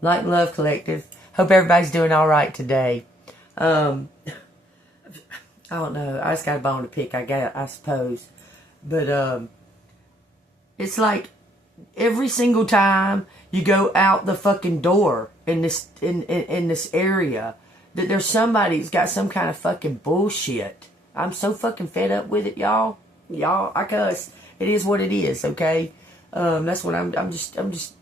Light and Love Collective. Hope everybody's doing all right today. I don't know. I just got a bone to pick, I suppose. But it's like every single time you go out the fucking door in this this area, that there's somebody who's got some kind of fucking bullshit. I'm so fucking fed up with it, y'all. Y'all, I cuss. It is what it is, okay? That's what I'm just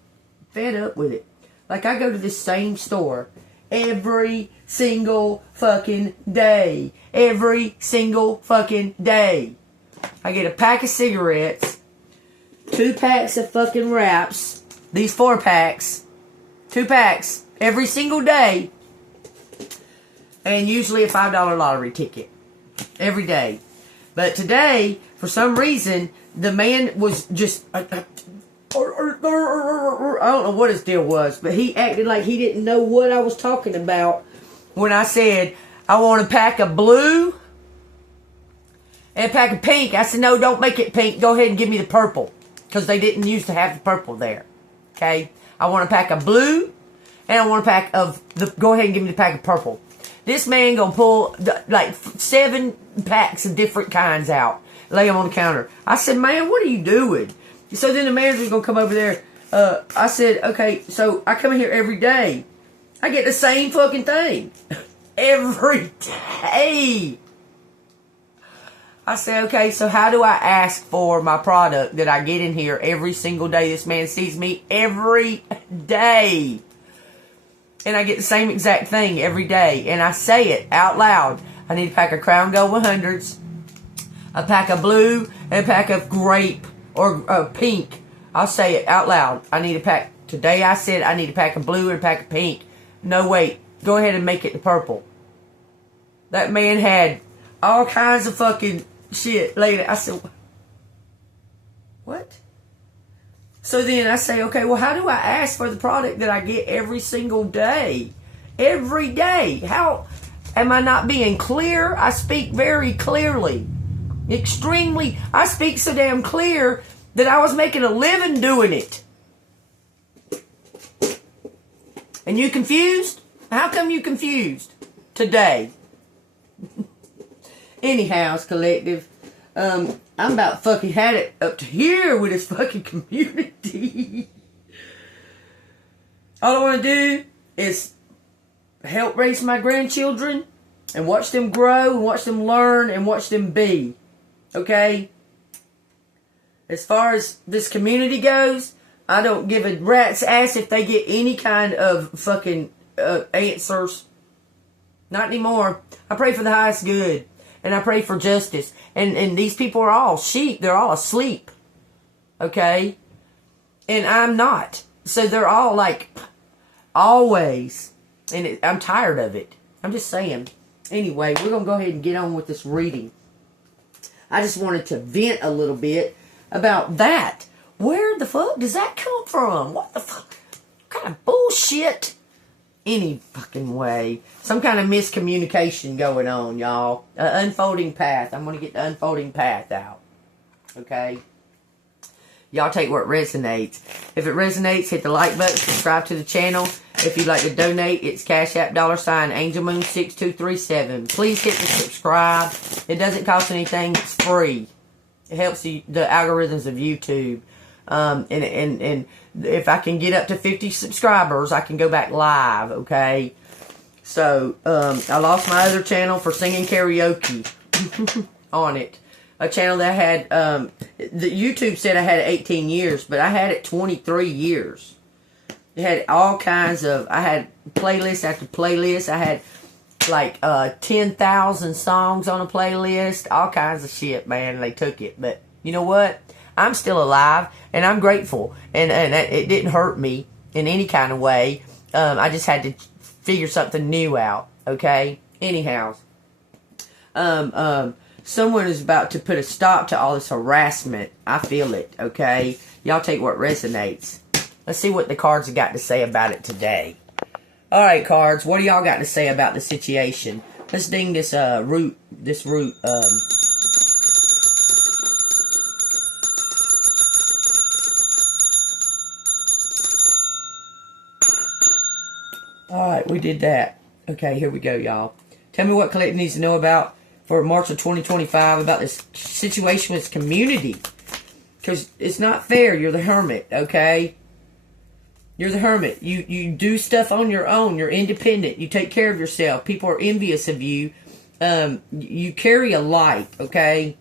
fed up with it. Like, I go to this same store every single fucking day. Every single fucking day. I get a pack of cigarettes, 2 packs of fucking wraps, these 4 packs, 2 packs every single day, and usually a $5 lottery ticket every day. But today, for some reason, the man was just... I don't know what his deal was, but he acted like he didn't know what I was talking about when I said, I want a pack of blue and a pack of pink. I said, no, don't make it pink. Go ahead and give me the purple. Because they didn't used to have the purple there. Okay? I want a pack of blue and I want a pack of... Go ahead and give me the pack of purple. This man gonna pull like 7 packs of different kinds out. Lay them on the counter. I said, man, what are you doing? So then the manager's gonna come over there. I said, okay, so I come in here every day. I get the same fucking thing. Every day. I said, okay, so how do I ask for my product that I get in here every single day? This man sees me every day. And I get the same exact thing every day. And I say it out loud. I need a pack of Crown Gold 100s, a pack of blue, and a pack of grape or pink. I'll say it out loud. I need a pack. Today I said I need a pack of blue and a pack of pink. No, wait. Go ahead and make it the purple. That man had all kinds of fucking shit later. I said, what? So then I say, okay, well, how do I ask for the product that I get every single day? Every day. How am I not being clear? I speak very clearly. Extremely. I speak so damn clear that I was making a living doing it. And you confused? How come you confused today? Anyhow, collective, I'm about fucking had it up to here with this fucking community. All I want to do is help raise my grandchildren and watch them grow and watch them learn and watch them be. Okay? As far as this community goes, I don't give a rat's ass if they get any kind of fucking answers. Not anymore. I pray for the highest good. And I pray for justice. And these people are all sheep. They're all asleep. Okay? And I'm not. So they're all like, always. And I'm tired of it. I'm just saying. Anyway, we're going to go ahead and get on with this reading. I just wanted to vent a little bit about that. Where the fuck does that come from? What the fuck? What kind of bullshit? Any fucking way. Some kind of miscommunication going on, y'all. Unfolding path. I'm going to get the unfolding path out. Okay? Y'all take what resonates. If it resonates, hit the like button. Subscribe to the channel. If you'd like to donate, it's Cash App $AngelMoon6237. Please hit the subscribe. It doesn't cost anything. It's free. It helps the algorithms of YouTube. And if I can get up to 50 subscribers, I can go back live, okay? So, I lost my other channel for singing karaoke on it. A channel that had, the YouTube said I had it 18 years, but I had it 23 years. It had all kinds of, I had playlist after playlist. I had like 10,000 songs on a playlist. All kinds of shit, man. They took it. But you know what? I'm still alive, and I'm grateful. And it didn't hurt me in any kind of way. I just had to figure something new out, okay? Anyhow. Someone is about to put a stop to all this harassment. I feel it, okay? Y'all take what resonates. Let's see what the cards have got to say about it today. Alright, cards, what do y'all got to say about the situation? Let's ding this root. Alright, we did that. Okay, here we go, y'all. Tell me what collective needs to know about for March of 2025 about this situation with community. Because it's not fair. You're the hermit, okay? You're the hermit. You do stuff on your own. You're independent. You take care of yourself. People are envious of you. You carry a light, okay?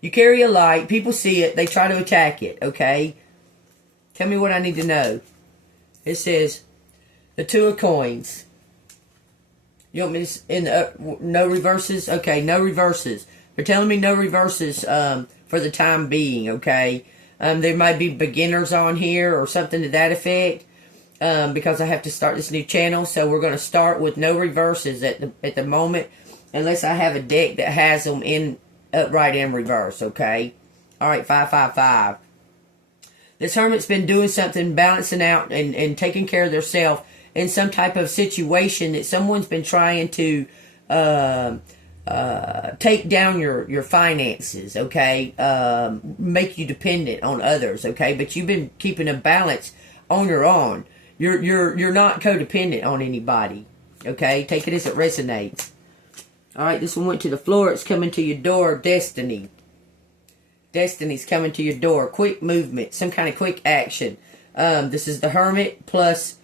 You carry a light. People see it. They try to attack it, okay? Tell me what I need to know. It says, the Two of Coins. You want me to, no reverses? Okay, no reverses. They're telling me no reverses for the time being, okay? There might be beginners on here or something to that effect because I have to start this new channel. So we're going to start with no reverses at the moment unless I have a deck that has them in upright and reverse, okay? All right, 555. This hermit's been doing something, balancing out and taking care of themselves in some type of situation that someone's been trying to take down your finances, okay? Make you dependent on others, okay? But you've been keeping a balance on your own. You're not codependent on anybody, okay? Take it as it resonates. All right, this one went to the floor. It's coming to your door, destiny. Destiny's coming to your door. Quick movement, some kind of quick action. This is the hermit plus.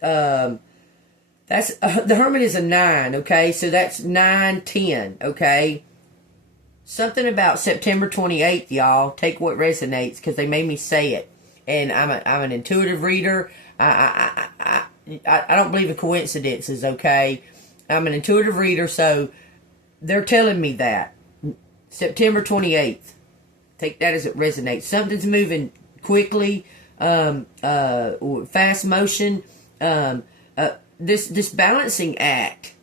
That's the hermit is a 9, okay? So that's 9, 10, okay? Something about September 28th, y'all. Take what resonates because they made me say it. And I'm an intuitive reader. I don't believe in coincidences, okay? I'm an intuitive reader, so they're telling me that. September 28th. Take that as it resonates. Something's moving quickly, fast motion. This balancing act.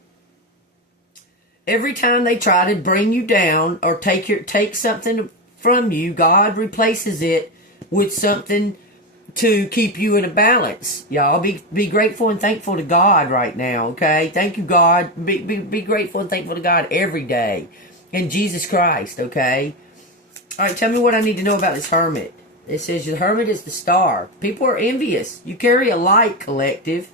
Every time they try to bring you down or take something from you, God replaces it with something to keep you in a balance. Y'all be grateful and thankful to God right now, okay? Thank you, God. Be grateful and thankful to God every day. In Jesus Christ, okay? All right, tell me what I need to know about this hermit. It says the hermit is the star. People are envious. You carry a light, collective.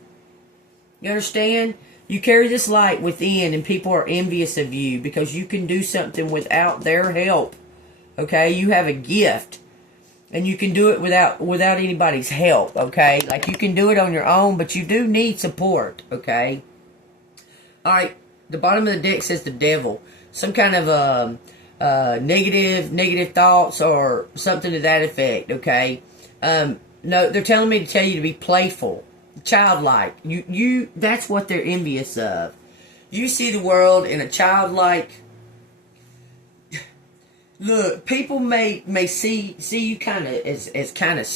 You understand? You carry this light within, and people are envious of you because you can do something without their help. Okay? You have a gift, and you can do it without anybody's help. Okay? Like you can do it on your own, but you do need support. Okay? All right. The bottom of the deck says the devil. Some kind of negative thoughts or something to that effect. Okay? No, they're telling me to tell you to be playful. Childlike. You that's what they're envious of. You see the world in a childlike. Look, people may see you kind of as kind of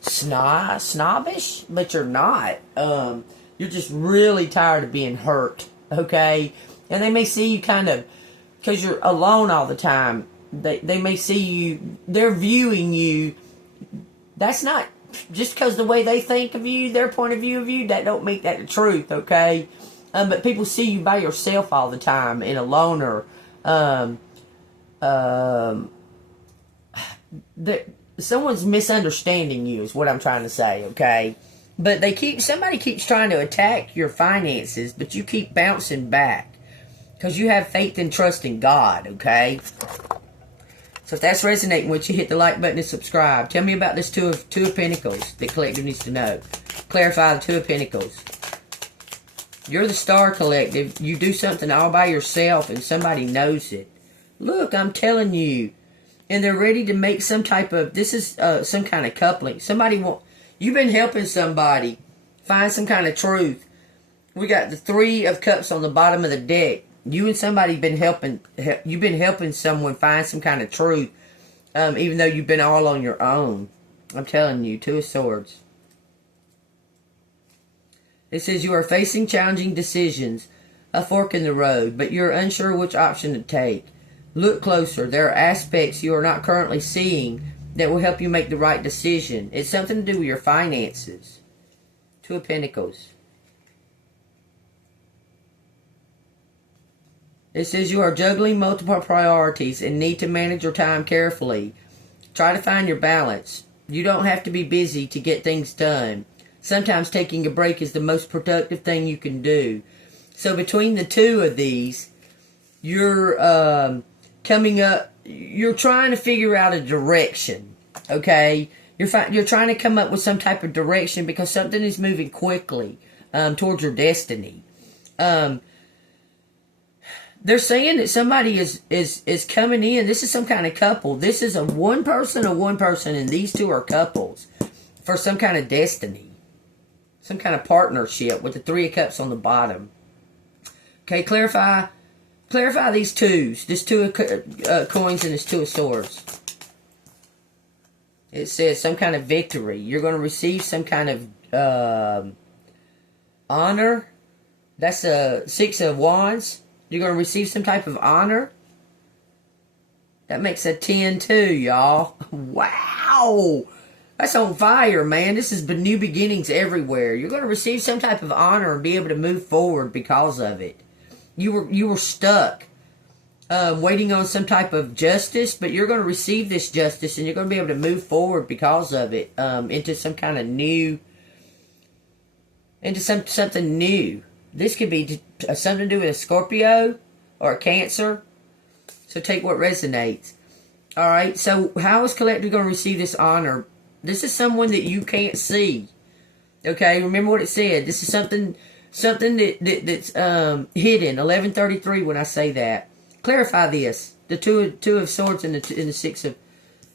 snobbish, but you're not. You're just really tired of being hurt, okay? And they may see you kind of because you're alone all the time. They may see you. They're viewing you. That's not. Just because the way they think of you, their point of view of you, that don't make that the truth, okay? But people see you by yourself all the time and a loner. Someone's misunderstanding you is what I'm trying to say, okay? But somebody keeps trying to attack your finances, but you keep bouncing back because you have faith and trust in God, okay? So if that's resonating with you, hit the like button and subscribe. Tell me about this Two of Pentacles that collective needs to know. Clarify the Two of Pentacles. You're the star, collective. You do something all by yourself and somebody knows it. Look, I'm telling you. And they're ready to make some type of, this is some kind of coupling. You've been helping somebody find some kind of truth. We got the Three of Cups on the bottom of the deck. You and somebody you've been helping someone find some kind of truth, even though you've been all on your own. I'm telling you, Two of Swords. It says you are facing challenging decisions, a fork in the road, but you're unsure which option to take. Look closer. There are aspects you are not currently seeing that will help you make the right decision. It's something to do with your finances. Two of Pentacles. It says you are juggling multiple priorities and need to manage your time carefully. Try to find your balance. You don't have to be busy to get things done. Sometimes taking a break is the most productive thing you can do. So between the two of these, you're coming up, you're trying to figure out a direction, okay? You're trying to come up with some type of direction because something is moving quickly towards your destiny. They're saying that somebody is coming in. This is some kind of couple. This is a one person, and these two are couples for some kind of destiny. Some kind of partnership with the Three of Cups on the bottom. Okay, clarify these twos. This Two of Coins and this Two of Swords. It says some kind of victory. You're going to receive some kind of honor. That's a Six of Wands. You're going to receive some type of honor. That makes a 10 too, y'all. Wow. That's on fire, man. This is new beginnings everywhere. You're going to receive some type of honor and be able to move forward because of it. You were stuck waiting on some type of justice, but you're going to receive this justice and you're going to be able to move forward because of it into some kind of new, into something new. This could be something to do with a Scorpio or a Cancer. So take what resonates. Alright, so how is collective going to receive this honor? This is someone that you can't see. Okay, remember what it said. This is something that's hidden. 1133 when I say that. Clarify this. The two of Swords and the Six of...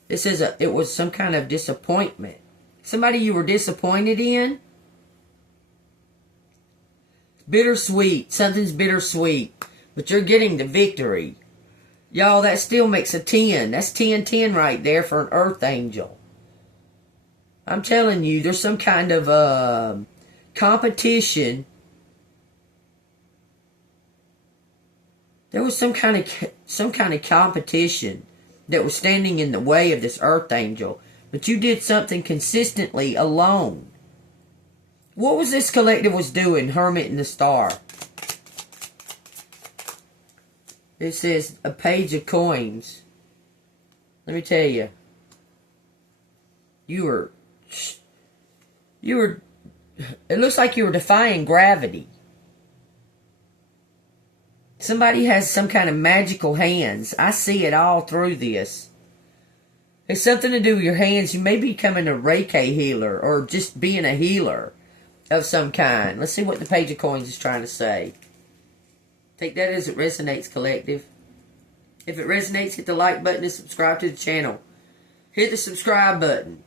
It says it was some kind of disappointment. Somebody you were disappointed in. Bittersweet. Something's bittersweet. But you're getting the victory. Y'all, that still makes a 10. That's 10-10 right there for an Earth Angel. I'm telling you, there's some kind of competition. There was some kind of competition that was standing in the way of this Earth Angel. But you did something consistently alone. What was this collective was doing, Hermit and the Star? It says a Page of Coins. Let me tell you. You were, it looks like you were defying gravity. Somebody has some kind of magical hands. I see it all through this. It's something to do with your hands. You may be becoming a Reiki healer or just being a healer of some kind. Let's see what the Page of Coins is trying to say. Take that as it resonates, collective. If it resonates, hit the like button and subscribe to the channel. Hit the subscribe button.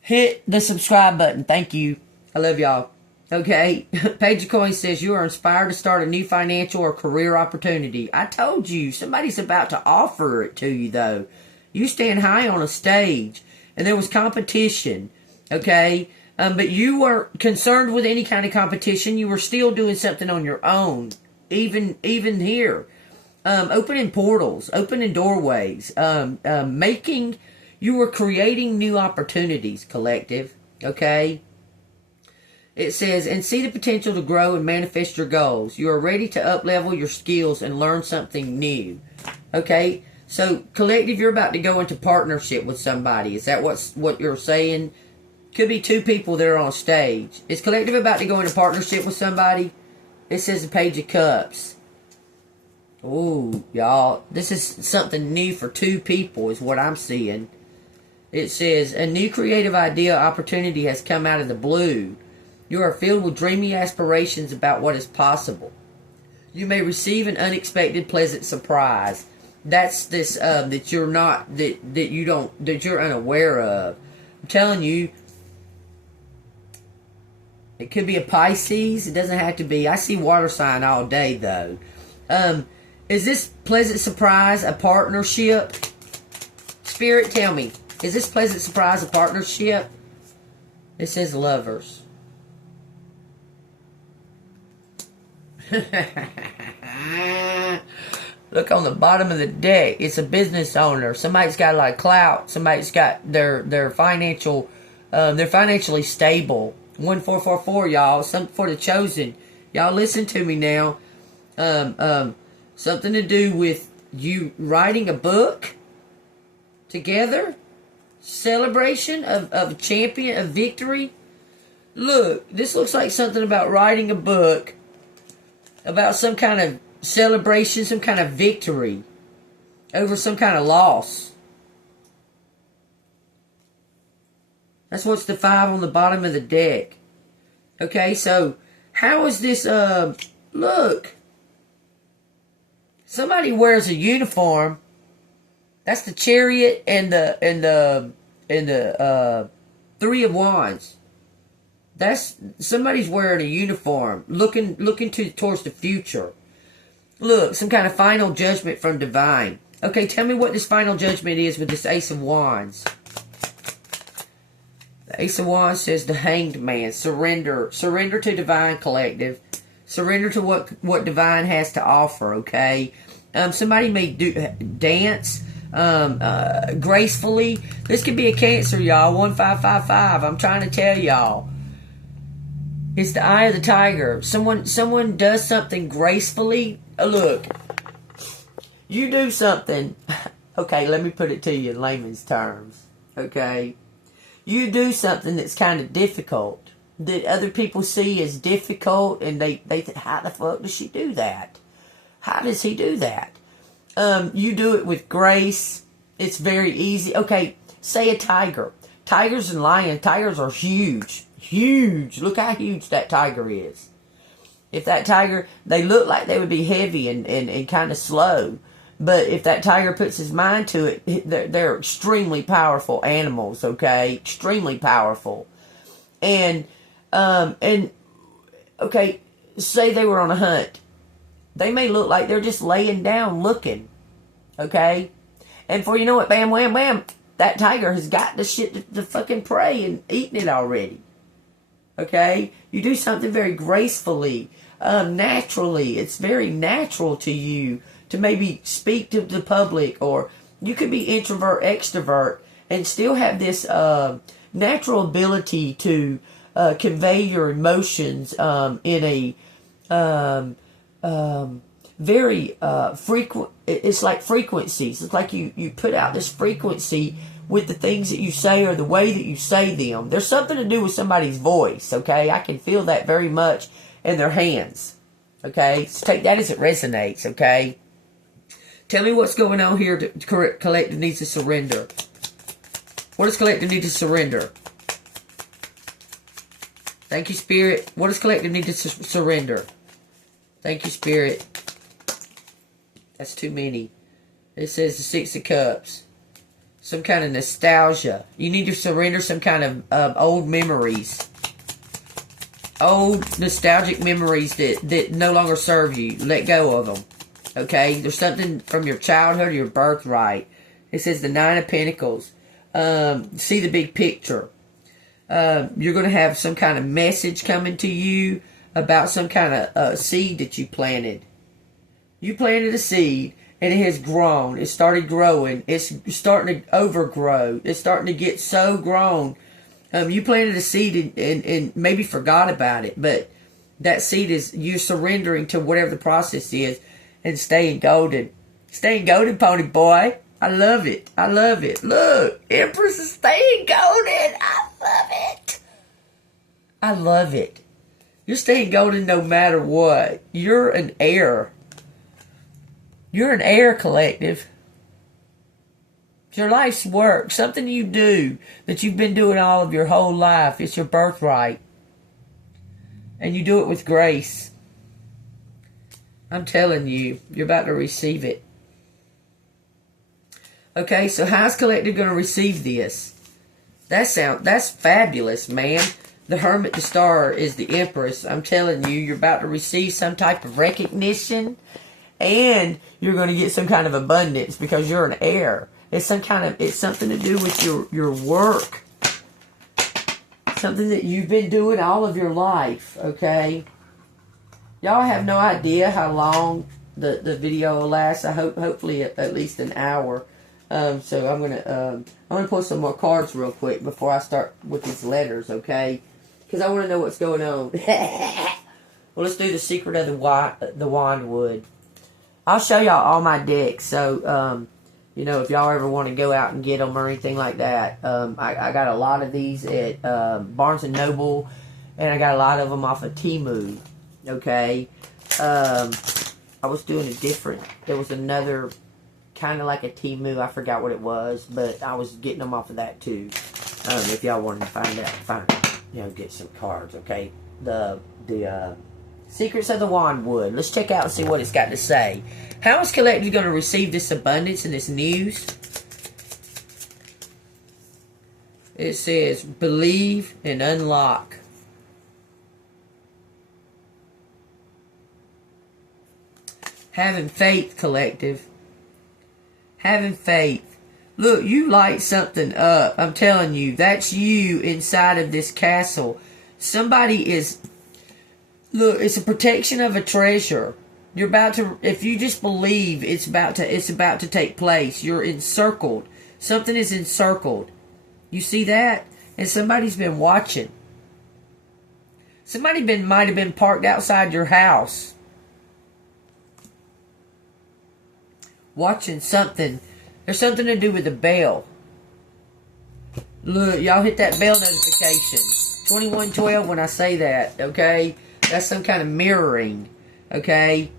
Hit the subscribe button. Thank you. I love y'all. Okay. Page of Coins says you are inspired to start a new financial or career opportunity. I told you. Somebody's about to offer it to you, though. You stand high on a stage. And there was competition. Okay. But you weren't concerned with any kind of competition. You were still doing something on your own. Even here. Opening portals. Opening doorways. You were creating new opportunities, collective. Okay? It says, and see the potential to grow and manifest your goals. You are ready to up-level your skills and learn something new. Okay? So, collective, you're about to go into partnership with somebody. Is that what you're saying? Could be two people there on stage. Is collective about to go into partnership with somebody? It says the Page of Cups. Ooh, y'all. This is something new for two people is what I'm seeing. It says, a new creative idea opportunity has come out of the blue. You are filled with dreamy aspirations about what is possible. You may receive an unexpected pleasant surprise. That's this that you're not that you're unaware of. I'm telling you, it could be a Pisces. It doesn't have to be. I see water sign all day though. Is this pleasant surprise a partnership? Spirit, tell me. Is this pleasant surprise a partnership? It says lovers. Look on the bottom of the deck. It's a business owner. Somebody's got a lot of clout. Somebody's got their financial. They're financially stable. 1444, y'all. Something for the chosen. Y'all listen to me now. Something to do with you writing a book together. Celebration of champion of victory. Look, this looks like something about writing a book about some kind of celebration, some kind of victory over some kind of loss. That's what's the 5 on the bottom of the deck. Okay, so how is this, look. Somebody wears a uniform. That's the Chariot and the 3 of Wands. That's somebody's wearing a uniform, looking towards the future. Look, some kind of final judgment from divine. Okay, tell me what this final judgment is with this Ace of Wands. The Ace of Wands says the Hanged Man. Surrender to divine, collective. Surrender to what divine has to offer. Okay, somebody may dance gracefully. This could be a Cancer, y'all. 1555. I'm trying to tell y'all. It's the eye of the tiger. Someone does something gracefully. Look, you do something. Okay, let me put it to you in layman's terms. Okay, you do something that's kind of difficult, that other people see as difficult, and they think, how the fuck does she do that? How does he do that? You do it with grace. It's very easy. Okay, say a tiger. Tigers and lions. Tigers are huge. Huge. Look how huge that tiger is. If that tiger, they look like they would be heavy and kind of slow. But if that tiger puts his mind to it, they're extremely powerful animals, okay? Extremely powerful. And okay, say they were on a hunt. They may look like they're just laying down looking, okay? And for you know what, bam, wham, wham, that tiger has got the shit to fucking prey and eaten it already. Okay? You do something very gracefully, naturally. It's very natural to you to maybe speak to the public, or you could be introvert, extrovert, and still have this natural ability to convey your emotions in a very frequent. It's like frequencies. It's like you put out this frequency with the things that you say or the way that you say them. There's something to do with somebody's voice, okay? I can feel that very much in their hands, okay? So take that as it resonates, okay? Tell me what's going on here. Collective needs to surrender. What does collective need to surrender? Thank you, Spirit. What does collective need to surrender? Thank you, Spirit. That's too many. It says the 6 of Cups. Some kind of nostalgia. You need to surrender some kind of old memories. Old nostalgic memories that no longer serve you. Let go of them. Okay? There's something from your childhood or your birthright. It says the 9 of Pentacles. See the big picture. You're going to have some kind of message coming to you about some kind of seed that you planted. You planted a seed, and it has grown. It started growing. It's starting to overgrow. It's starting to get so grown. You planted a seed and maybe forgot about it, but that seed is you surrendering to whatever the process is and staying golden. Staying golden, pony boy. I love it. I love it. Look, Empress is staying golden. I love it. I love it. You're staying golden no matter what. You're an heir. You're an heir, collective. It's your life's work. Something you do that you've been doing all of your whole life. It's your birthright. And you do it with grace. I'm telling you, you're about to receive it. Okay, so how's collective going to receive this? That's fabulous, man. The Hermit, the Star, is the Empress. I'm telling you, you're about to receive some type of recognition, and you're going to get some kind of abundance because you're an heir. It's something to do with your work. Something that you've been doing all of your life, okay? Y'all have no idea how long the video will last. I hopefully at least an hour. So I'm gonna pull some more cards real quick before I start with these letters, okay? Because I want to know what's going on. Well, let's do the secret of the wand wood. I'll show y'all all my decks. So you know, if y'all ever want to go out and get them or anything like that, I got a lot of these at Barnes and Noble And I got a lot of them off of Temu. Okay. I was doing a different. There was another kind of like a Temu. I forgot what it was, but I was getting them off of that too. If y'all wanted to find out, get some cards. Okay. The Secrets of the Wandwood. Let's check out and see what it's got to say. How is Collective going to receive this abundance and this news? It says, believe and unlock. Having faith, Collective. Having faith. Look, you light something up. I'm telling you, that's you inside of this castle. Somebody is... Look, it's a protection of a treasure. You're about to... If you just believe, it's about to take place. You're encircled. Something is encircled. You see that? And somebody's been watching. Somebody might have been parked outside your house. Watching something. There's something to do with the bell. Look, y'all hit that bell notification. 2112 when I say that, okay? That's some kind of mirroring, okay?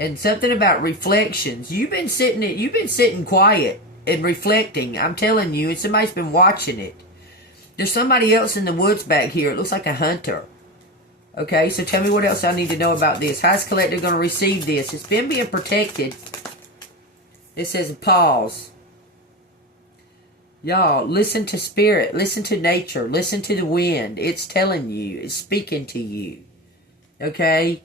And something about reflections. You've been sitting quiet and reflecting. I'm telling you, and somebody's been watching it. There's somebody else in the woods back here. It looks like a hunter. Okay, so tell me what else I need to know about this. How's Collective going to receive this? It's been being protected. It says pause. Y'all, listen to spirit. Listen to nature. Listen to the wind. It's telling you. It's speaking to you. Okay?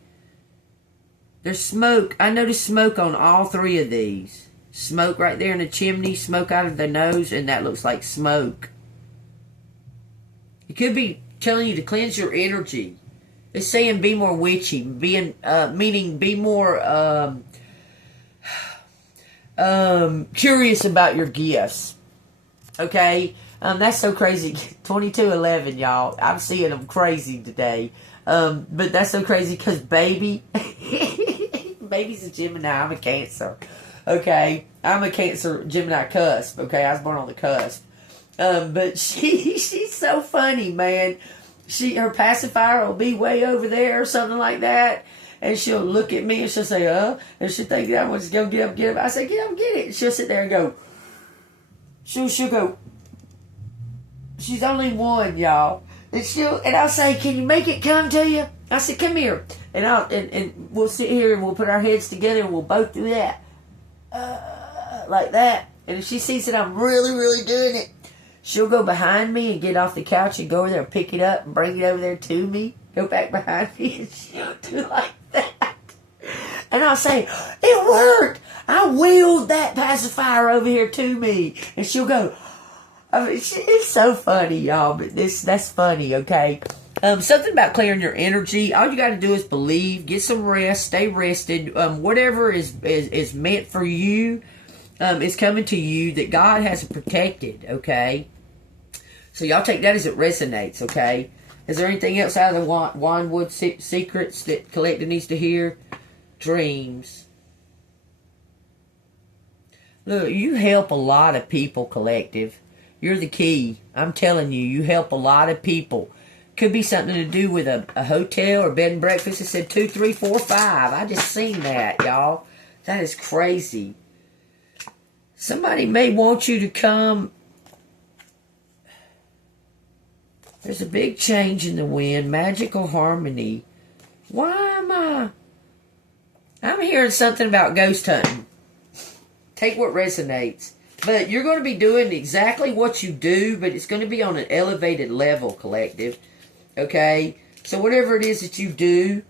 There's smoke. I noticed smoke on all three of these. Smoke right there in the chimney. Smoke out of the nose. And that looks like smoke. It could be telling you to cleanse your energy. It's saying be more witchy. Meaning be more... curious about your gifts. Okay? That's so crazy. 2211, y'all. I'm seeing them crazy today. But that's so crazy because baby's a Gemini. I'm a Cancer. Okay? I'm a Cancer Gemini cusp. Okay? I was born on the cusp. But she's so funny, man. Her pacifier will be way over there or something like that. And she'll look at me and she'll say, and she'll think that I want to go get up. I say, get up, get it. And she'll sit there and go, she'll go, she's only one, y'all. And I'll say, can you make it come to you? I said, come here. And we'll sit here and we'll put our heads together and we'll both do that. Like that. And if she sees that I'm really, really doing it, she'll go behind me and get off the couch and go over there and pick it up and bring it over there to me. Go back behind me and she'll do like that. And I'll say, it worked. I wheeled that pacifier over here to me. And she'll go, it's so funny, y'all. But that's funny, okay? Something about clearing your energy. All you got to do is believe. Get some rest. Stay rested. Whatever is meant for you is coming to you that God has protected, okay? So y'all take that as it resonates, okay? Is there anything else out of the Wandwood secrets that Collective needs to hear? Dreams. Look, you help a lot of people, Collective. You're the key. I'm telling you, you help a lot of people. Could be something to do with a hotel or bed and breakfast. It said 2, 3, 4, 5. I just seen that, y'all. That is crazy. Somebody may want you to come. There's a big change in the wind. Magical harmony. Why am I'm hearing something about ghost hunting. Take what resonates. But you're going to be doing exactly what you do, but it's going to be on an elevated level, Collective. Okay? So whatever it is that you do,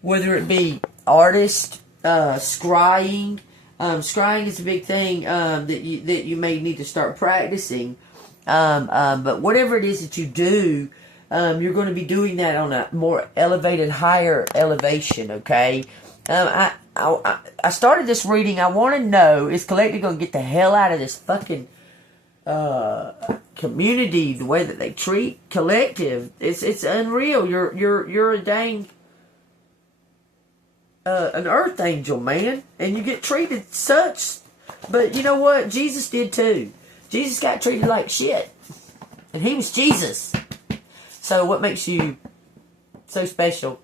whether it be artist, scrying. Scrying is a big thing that you may need to start practicing. But whatever it is that you do, you're going to be doing that on a more elevated, higher elevation, okay? I started this reading. I want to know, is Collective going to get the hell out of this fucking community, the way that they treat Collective? It's unreal. You're a dang an earth angel, man, and you get treated such. But you know what? Jesus did too. Jesus got treated like shit, and he was Jesus. So what makes you So special.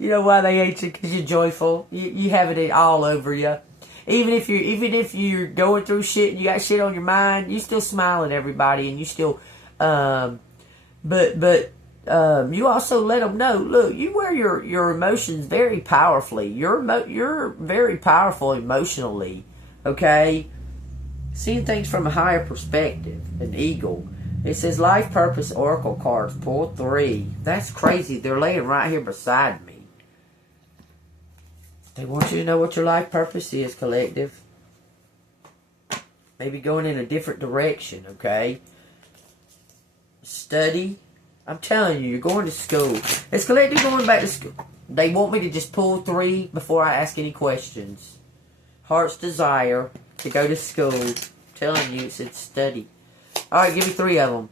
You know why they hate you? Because you're joyful. You have it all over you. Even if you're going through shit and you got shit on your mind, you still smile at everybody, and you still, but you also let them know. Look, you wear your emotions very powerfully. You're very powerful emotionally. Okay, seeing things from a higher perspective. An eagle. It says life purpose oracle cards. Pull 3. That's crazy. They're laying right here beside me. They want you to know what your life purpose is, collective. Maybe going in a different direction, okay? Study. I'm telling you, you're going to school. It's collective going back to school. They want me to just pull 3 before I ask any questions. Heart's desire to go to school. I'm telling you, it said study. Alright, give me 3 of them.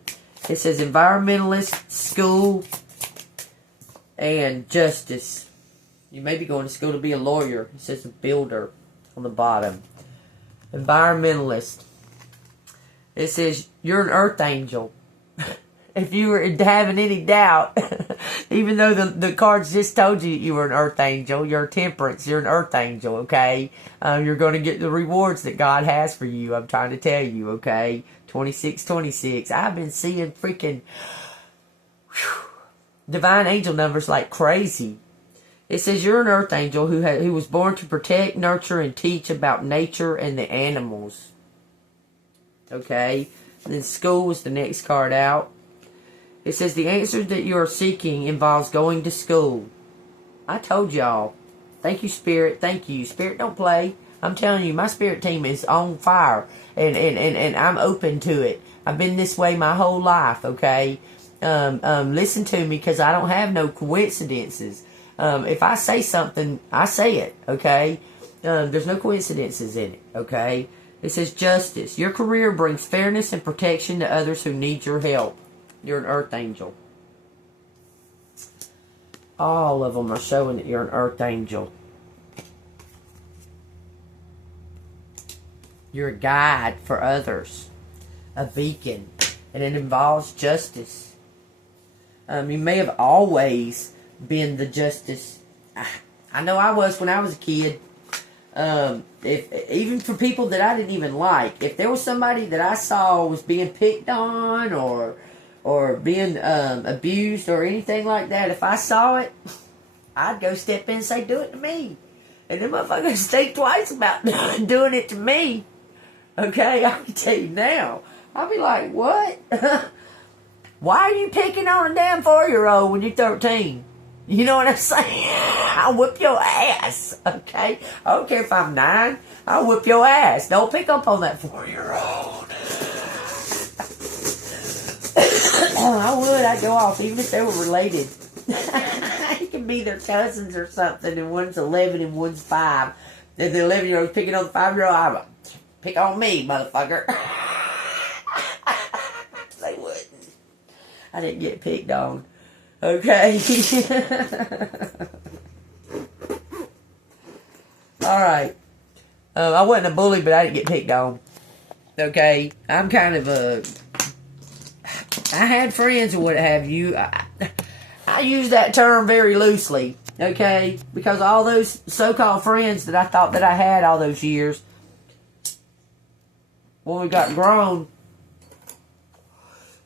It says environmentalist, school, and justice. You may be going to school to be a lawyer. It says a builder on the bottom. Environmentalist. It says you're an earth angel. If you were having any doubt, even though the cards just told you were an earth angel, you're a temperance, you're an earth angel, okay? You're going to get the rewards that God has for you. I'm trying to tell you, okay? 2626. I've been seeing freaking divine angel numbers like crazy. It says you're an earth angel who was born to protect, nurture, and teach about nature and the animals. Okay? And then school was the next card out. It says the answer that you are seeking involves going to school. I told y'all. Thank you, Spirit. Thank you. Spirit don't play. I'm telling you, my spirit team is on fire. And I'm open to it. I've been this way my whole life, okay? Listen to me, because I don't have no coincidences. If I say something, I say it, okay? There's no coincidences in it, okay? It says justice. Your career brings fairness and protection to others who need your help. You're an earth angel. All of them are showing that you're an earth angel. You're a guide for others. A beacon. And it involves justice. You may have always been the justice. I know I was when I was a kid. Even for people that I didn't even like, if there was somebody that I saw was being picked on or being abused or anything like that, if I saw it, I'd go step in and say, do it to me. And them motherfuckers think twice about doing it to me. Okay, I can tell you now. I'll be like, what? Why are you picking on a damn 4-year-old when you're 13? You know what I'm saying? I'll whip your ass, okay? I don't care if I'm 9. I'll whip your ass. Don't pick up on that 4-year-old. I would. I'd go off, even if they were related. It could be their cousins or something, and one's 11 and one's 5. Then the 11-year-old's picking on the 5-year-old. I'm like, pick on me, motherfucker. They wouldn't. I didn't get picked on. Okay. Alright. I wasn't a bully, but I didn't get picked on. Okay. I'm kind of a... I had friends or what have you. I use that term very loosely. Okay. Because all those so-called friends that I thought that I had all those years, when we got grown,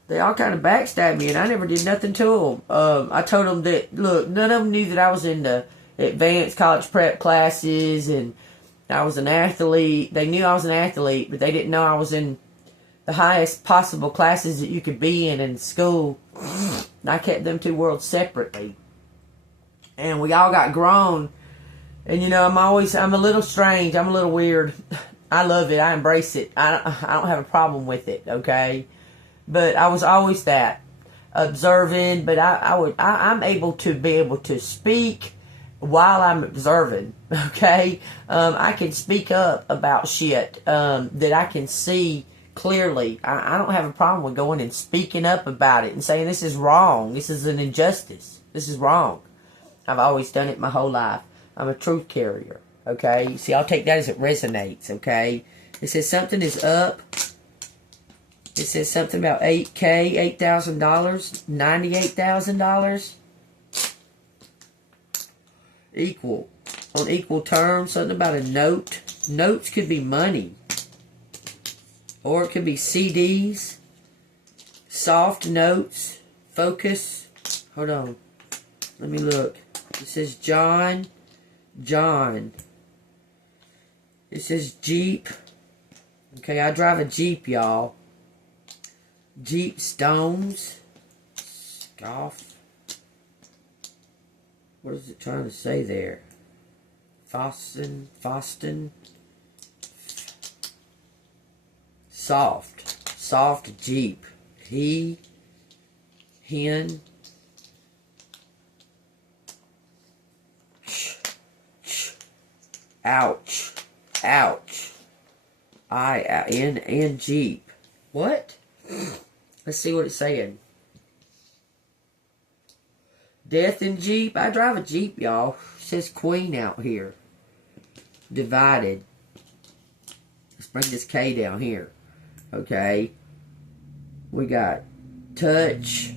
they all kind of backstabbed me, and I never did nothing to them. I told them that, look, none of them knew that I was in the advanced college prep classes, and I was an athlete. They knew I was an athlete, but they didn't know I was in the highest possible classes that you could be in school. And I kept them 2 worlds separately. And we all got grown. And, you know, I'm a little strange. I'm a little weird. I love it. I embrace it. I don't have a problem with it, okay? But I was always that, observing, but I'm able to speak while I'm observing, okay? I can speak up about shit that I can see clearly. I don't have a problem with going and speaking up about it and saying this is wrong, this is an injustice, this is wrong. I've always done it my whole life. I'm a truth carrier, okay? See, I'll take that as it resonates, okay? It says something is up. It says something about 8K, $8,000, $98,000. Equal. On equal terms. Something about a note. Notes could be money. Or it could be CDs. Soft notes. Focus. Hold on. Let me look. It says John. It says Jeep. Okay, I drive a Jeep, y'all. Jeep Stones. Scoff. What is it trying to say there? Foston. Soft Jeep. Hen. Ouch. In Jeep. What? Let's see what it's saying. Death in Jeep. I drive a Jeep, y'all. It says Queen out here. Divided. Let's bring this K down here. Okay. We got touch.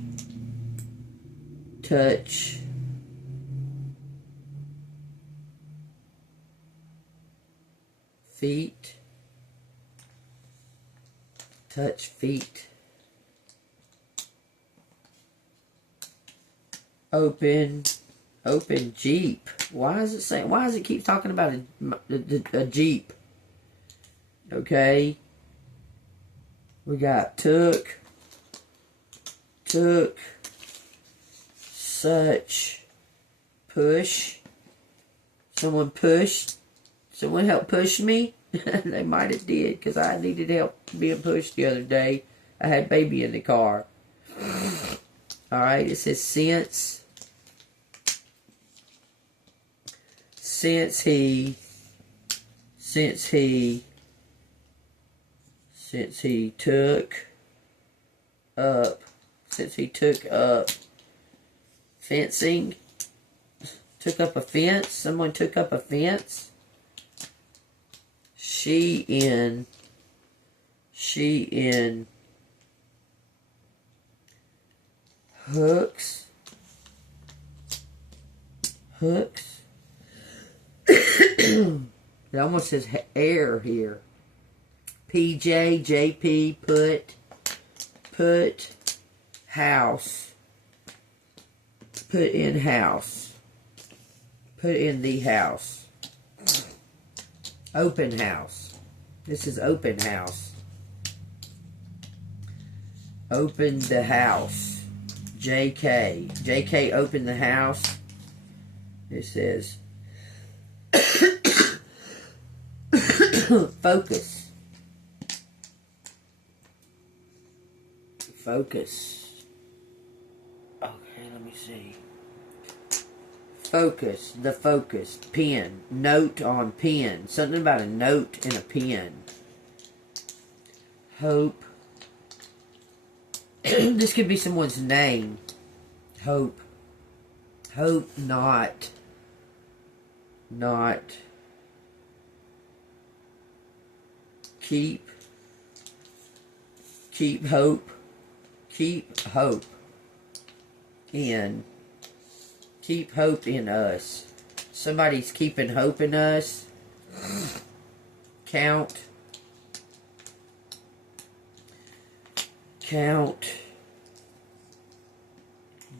Feet. Touch feet. Open Jeep. Why does it keep talking about a Jeep? Okay. We got took, such, push. Someone helped push me. They might have did, because I needed help being pushed the other day. I had baby in the car. Alright, it says since he took up fencing, took up a fence, someone took up a fence. She in hooks. It almost says air here. PJ, JP, put house. Put in house. Put in the house. Open house. This is open house. Open the house. JK. JK open the house. It says focus. Okay, let me see. Focus, the focus, pen, note on pen. Something about a note in a pen. Hope. This could be someone's name. Hope. Hope not. Keep hope. Keep hope in. Keep hope in us. Somebody's keeping hope in us. Count.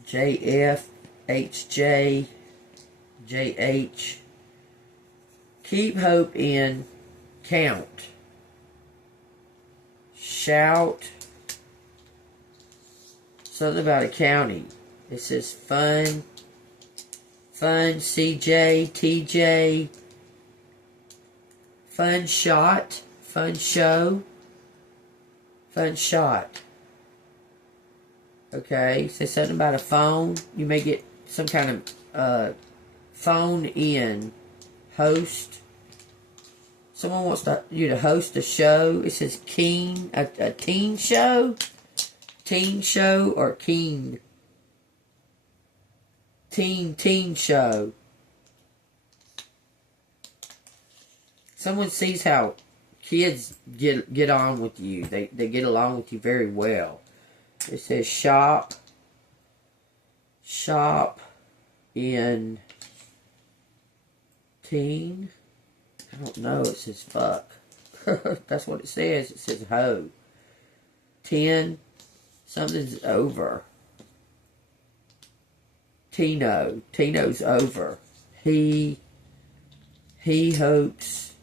JF, HJ, JH. Keep hope in. Count. Shout. Something about a county. It says fun, CJ, TJ, fun shot, fun show, fun shot. Okay, it says something about a phone. You may get some kind of phone in. Host. Someone wants you to host a show. It says keen, a teen show. Teen show or keen? Teen show. Someone sees how kids get on with you. They get along with you very well. It says shop in teen. I don't know. It says fuck. That's what it says. It says hoe. 10. Something's over. Tino's over. He hopes.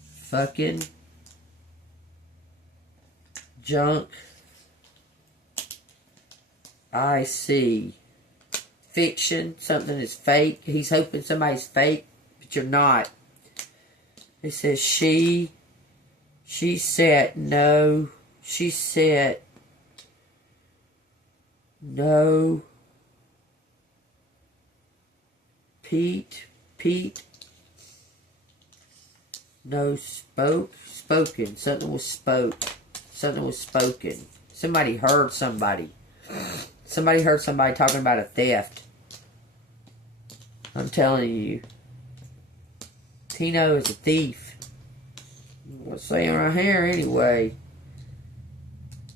Fucking. Junk. I see. Fiction. Something is fake. He's hoping somebody's fake, but you're not. It says she said no. She said no. Pete. No, spoken. Something was spoken. Somebody heard somebody. Somebody heard somebody talking about a theft. I'm telling you. Tino is a thief. What's saying right here anyway?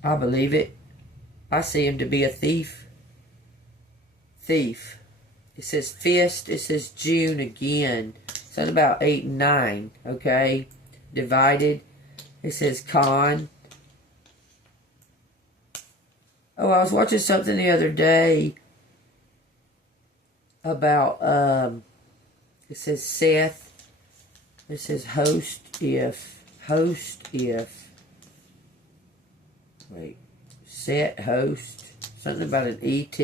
I believe it. I see him to be a thief. Thief. It says fist. It says June again. Something about 8 and 9. Okay. Divided. It says con. Oh, I was watching something the other day about, it says Seth. It says host if, wait, set host, something about an ET.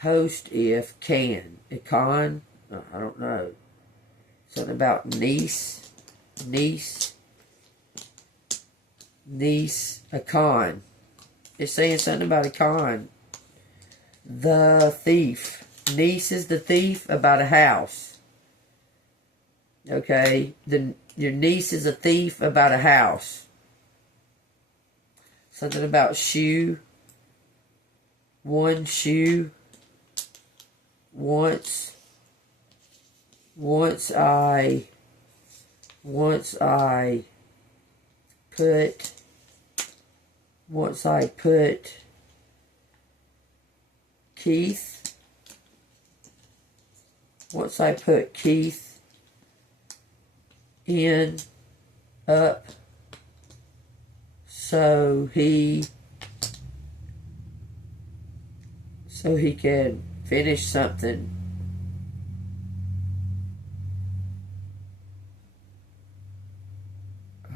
Host if can, a con, oh, I don't know. Something about niece, a con. It's saying something about a con. The thief. Niece is the thief about a house. Okay? Your niece is a thief about a house. Something about shoe. One shoe. Once I put Keith in up so he can finish something.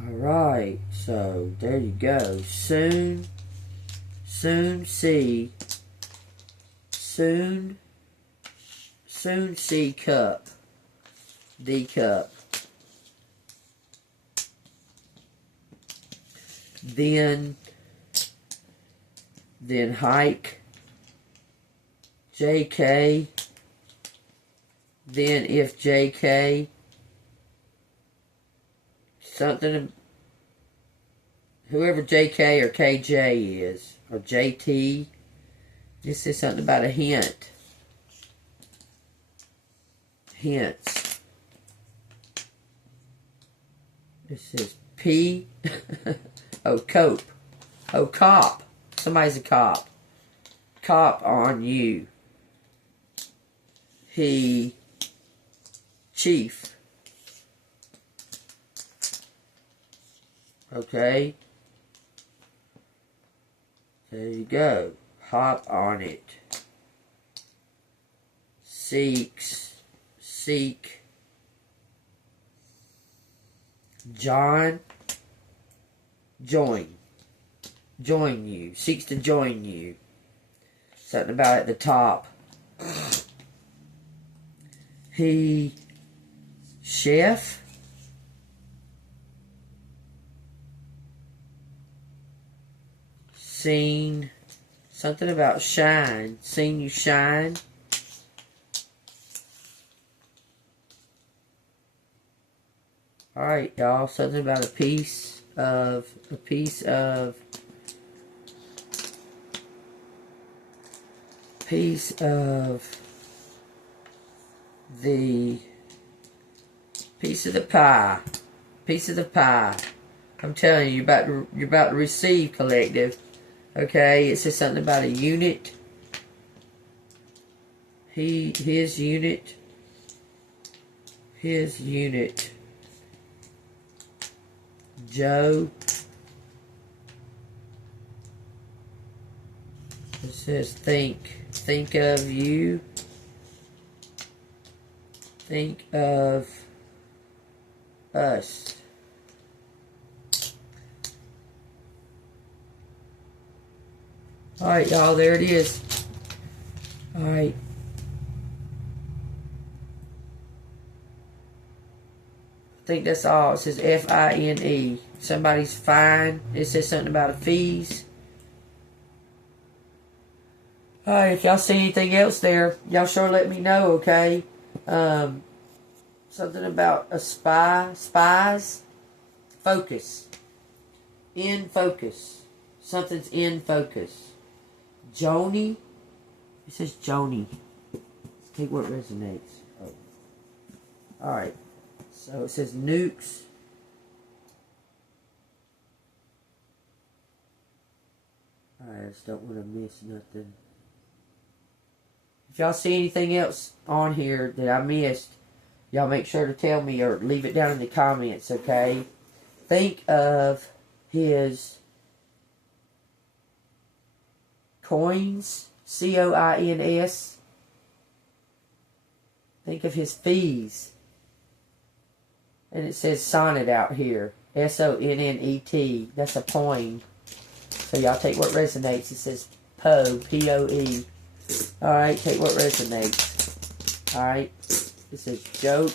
Alright, so there you go. Soon see cup. D cup. Then hike. JK. Then if JK. Something. Whoever JK or KJ is. Or JT. This is something about a hint. Hints. This is P. Oh, cope. Oh, cop. Somebody's a cop. Cop on you. He. Chief. Okay. There you go. Hop on it. Seek. John. Join you. Seeks to join you. Something about at the top. He. Chef. Seen. Something about shine. Seen you shine. Alright, y'all. Something about a piece of the Piece of the pie. Piece of the pie. I'm telling you, you're about to receive, collective. Okay, it says something about a unit. His unit. His unit. Joe. It says think of you. Think of us. Alright, y'all, there it is. Alright. I think that's all. It says F-I-N-E. Somebody's fine. It says something about a fees. Alright, if y'all see anything else there, y'all sure let me know, okay? Something about a spy. Spies. Focus. In focus. Something's in focus. Joni. It says Joni. Take what resonates. Oh. Alright. So it says nukes. I just don't want to miss nothing. If y'all see anything else on here that I missed, y'all make sure to tell me or leave it down in the comments, okay? Think of his coins, C-O-I-N-S. Think of his fees. And it says sonnet out here. S-O-N-N-E-T. That's a poem. So y'all take what resonates. It says Poe. P-O-E. Alright, take what resonates. Alright. It says joke.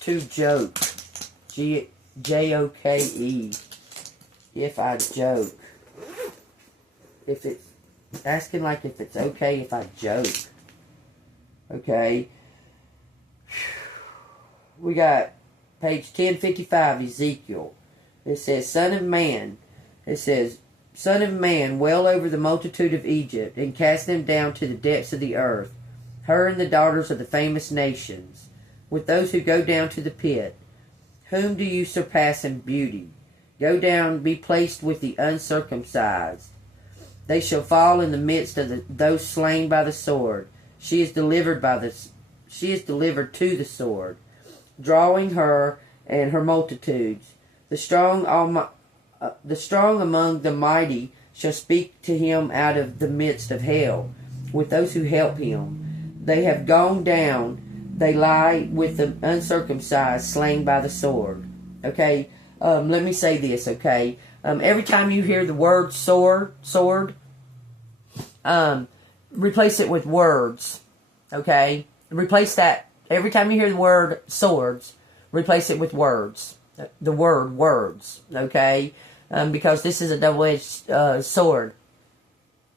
To joke. J-O-K-E. If I joke. If it's asking like if it's okay if I joke. Okay. We got page 1055, Ezekiel. It says, Son of man. It says, Son of man, well over the multitude of Egypt, and cast them down to the depths of the earth, her and the daughters of the famous nations, with those who go down to the pit. Whom do you surpass in beauty? Go down, be placed with the uncircumcised. They shall fall in the midst of those slain by the sword. She is delivered to the sword, drawing her and her multitudes. The strong among the mighty shall speak to him out of the midst of hell, with those who help him. They have gone down, they lie with the uncircumcised, slain by the sword. Okay, let me say this, okay? Every time you hear the word sword, replace it with words, okay? Replace that, every time you hear the word swords, replace it with words. The word words, okay? Because this is a double-edged sword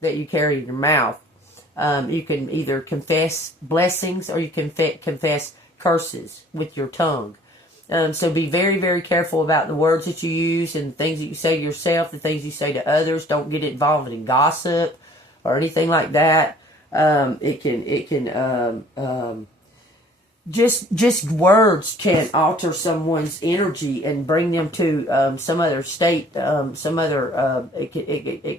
that you carry in your mouth. You can either confess blessings or you can confess curses with your tongue. So be very, very careful about the words that you use and the things that you say to yourself, the things you say to others. Don't get involved in gossip or anything like that. Just words can alter someone's energy and bring them to some other state, it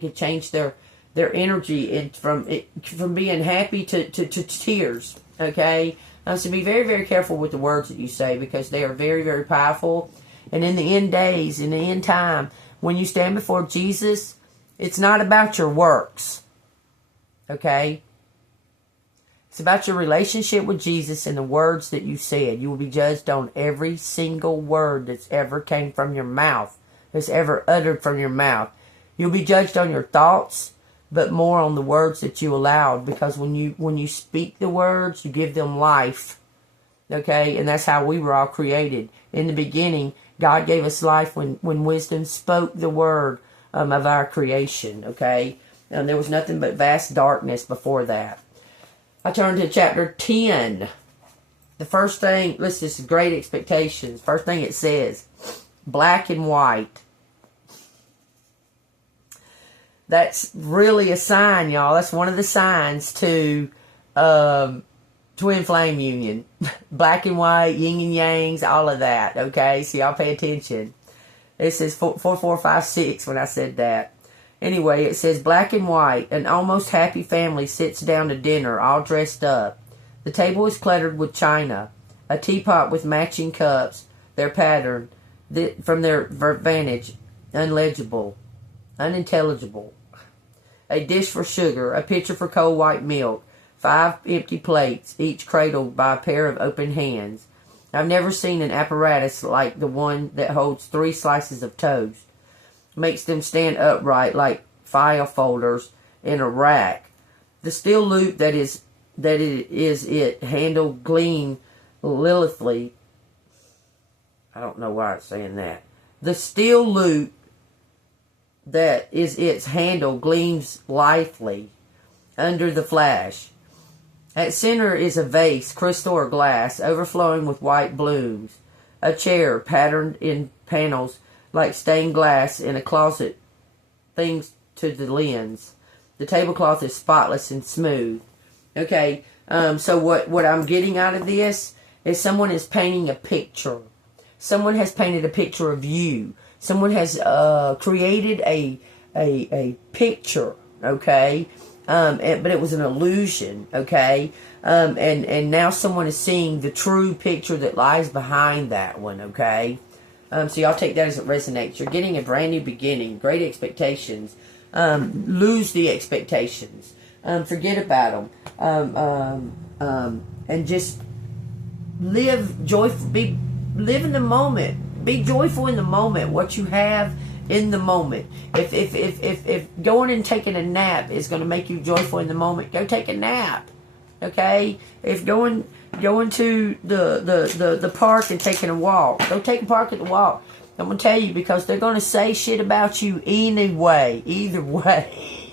could change their energy and from being happy to tears. Okay, so be very, very careful with the words that you say, because they are very, very powerful. And in the end days, in the end time, when you stand before Jesus, it's not about your works. Okay. It's about your relationship with Jesus and the words that you said. You will be judged on every single word that's ever came from your mouth, that's ever uttered from your mouth. You'll be judged on your thoughts, but more on the words that you allowed, because when you speak the words, you give them life. Okay, and that's how we were all created. In the beginning, God gave us life when wisdom spoke the word of our creation. Okay, and there was nothing but vast darkness before that. I turn to chapter 10. The first thing, listen, this is Great Expectations. First thing it says, black and white. That's really a sign, y'all. That's one of the signs to twin flame union. Black and white, yin and yangs, all of that. Okay, so y'all pay attention. It says 4456 when I said that. Anyway, it says black and white. An almost happy family sits down to dinner, all dressed up. The table is cluttered with china. A teapot with matching cups, their pattern, from their vantage, unintelligible. A dish for sugar, a pitcher for cold white milk, 5 empty plates, each cradled by a pair of open hands. I've never seen an apparatus like the one that holds 3 slices of toast. Makes them stand upright like file folders in a rack. The steel loop that it handle gleam lilithly. I don't know why it's saying that. The steel loop that is its handle gleams lithely under the flash. At center is a vase, crystal or glass, overflowing with white blooms. A chair patterned in panels like stained glass in a closet, things to the lens. The tablecloth is spotless and smooth. Okay, so what I'm getting out of this is someone is painting a picture. Someone has painted a picture of you. Someone has created a picture, okay? But it was an illusion, okay? And now someone is seeing the true picture that lies behind that one, okay? So y'all take that as it resonates. You're getting a brand new beginning, great expectations. Lose the expectations. Forget about them. And just live joyful. Live in the moment. Be joyful in the moment. What you have in the moment. If going and taking a nap is going to make you joyful in the moment, go take a nap. Okay? If going to the park and taking a walk, go take a park at the walk. I'm going to tell you, because they're going to say shit about you anyway. Either way.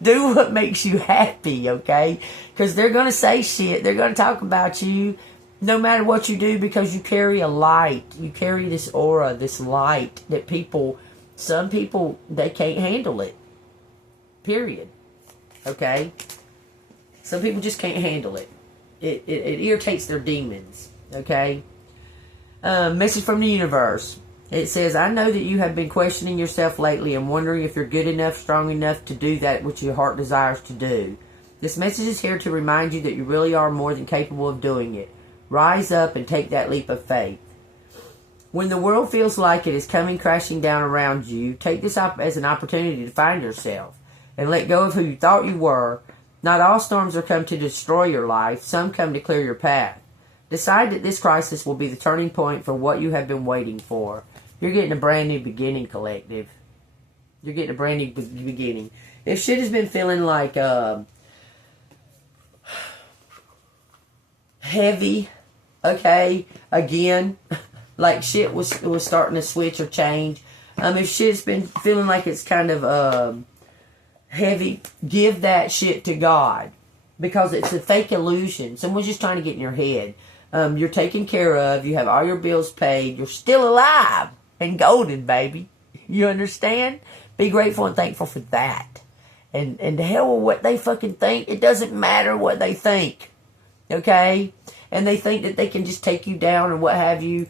Do what makes you happy, okay? Because they're going to say shit. They're going to talk about you no matter what you do, because you carry a light. You carry this aura, this light that some people, they can't handle it. Period. Okay? Some people just can't handle it. It irritates their demons. Okay? Message from the universe. It says, I know that you have been questioning yourself lately and wondering if you're good enough, strong enough to do that which your heart desires to do. This message is here to remind you that you really are more than capable of doing it. Rise up and take that leap of faith. When the world feels like it is coming crashing down around you, take this as an opportunity to find yourself and let go of who you thought you were. Not all storms are come to destroy your life. Some come to clear your path. Decide that this crisis will be the turning point for what you have been waiting for. You're getting a brand new beginning, collective. You're getting a brand new beginning. If shit has been feeling like heavy, okay, again, like shit was starting to switch or change. If shit's been feeling like it's kind of heavy, give that shit to God, because it's a fake illusion. Someone's just trying to get in your head. You're taken care of. You have all your bills paid. You're still alive and golden, baby. You understand? Be grateful and thankful for that. And to hell with what they fucking think. It doesn't matter what they think. Okay? And they think that they can just take you down or what have you.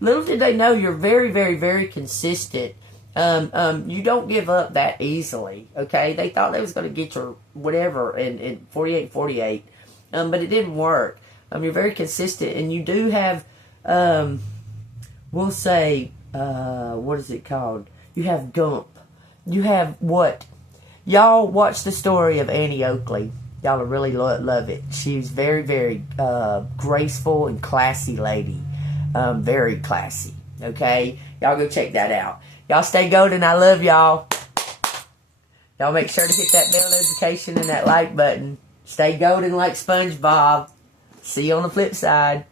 Little did they know you're very, very, very consistent. You don't give up that easily. Okay? They thought they was going to get your whatever in 48, but it didn't work. You're very consistent, and you do have, we'll say, what is it called? You have gump. You have what? Y'all watch the story of Annie Oakley. Y'all will really love it. She's very, very graceful and classy lady. Very classy. Okay? Y'all go check that out. Y'all stay golden. I love y'all. Y'all make sure to hit that bell notification and that like button. Stay golden like SpongeBob. See you on the flip side.